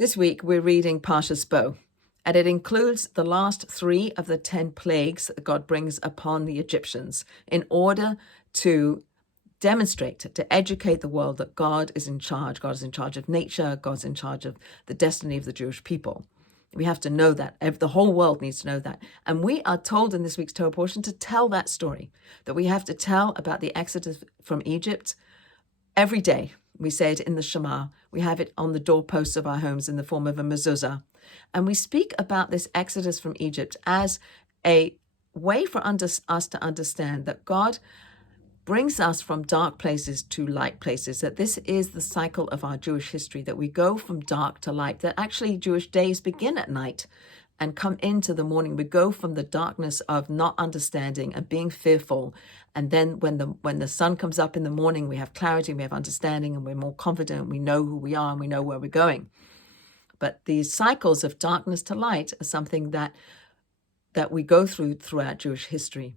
This week we're reading Parashat, and it includes the last 3 of the 10 plagues that God brings upon the Egyptians in order to demonstrate, to educate the world that God is in charge. God is in charge of nature. God's in charge of the destiny of the Jewish people. We have to know that. The whole world needs to know that. And we are told in this week's Torah portion to tell that story, that we have to tell about the exodus from Egypt every day. We say it in the Shema. We have it on the doorposts of our homes in the form of a mezuzah. And we speak about this exodus from Egypt as a way for us to understand that God brings us from dark places to light places, that this is the cycle of our Jewish history, that we go from dark to light, that actually Jewish days begin at night and come into the morning. We go from the darkness of not understanding and being fearful. And then when the sun comes up in the morning, we have clarity, we have understanding, and we're more confident, we know who we are and we know where we're going. But these cycles of darkness to light are something that we go through throughout Jewish history.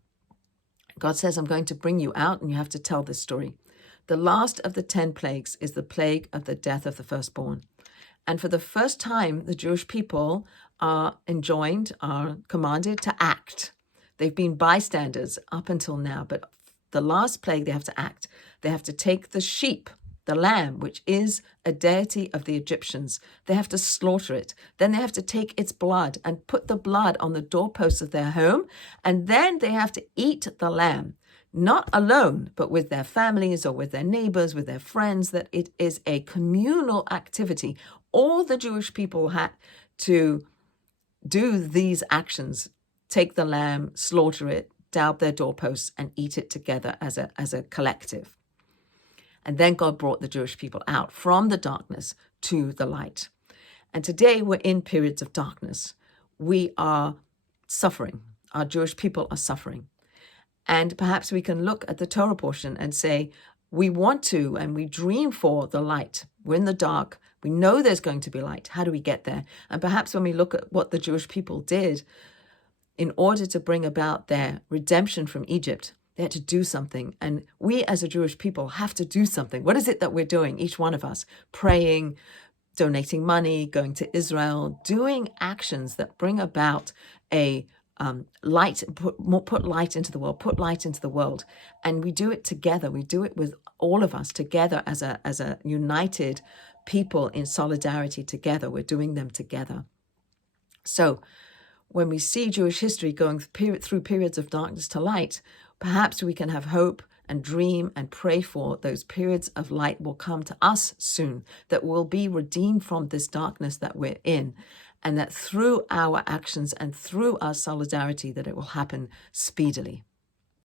God says, I'm going to bring you out and you have to tell this story. The last of the 10 plagues is the plague of the death of the firstborn. And for the first time, the Jewish people are commanded to act. They've been bystanders up until now, but the last plague, they have to act. They have to take the sheep, the lamb, which is a deity of the Egyptians. They have to slaughter it. Then they have to take its blood and put the blood on the doorposts of their home. And then they have to eat the lamb, not alone, but with their families or with their neighbors, with their friends, that it is a communal activity. All the Jewish people had to do these actions: take the lamb, slaughter it, daub their doorposts, and eat it together as a collective. And then God brought the Jewish people out from the darkness to the light. And today we're in periods of darkness. We are suffering. Our Jewish people are suffering. And perhaps we can look at the Torah portion and say, we want to and we dream for the light. We're in the dark. We know there's going to be light. How do we get there? And perhaps when we look at what the Jewish people did in order to bring about their redemption from Egypt, they had to do something. And we as a Jewish people have to do something. What is it that we're doing, each one of us? Praying, donating money, going to Israel, doing actions that bring about a light, put light into the world, put light into the world. And we do it together. We do it with all of us together as a united people in solidarity together. We're doing them together. So when we see Jewish history going through periods of darkness to light, perhaps we can have hope and dream and pray for those periods of light will come to us soon, that we'll be redeemed from this darkness that we're in, and that through our actions and through our solidarity, that it will happen speedily.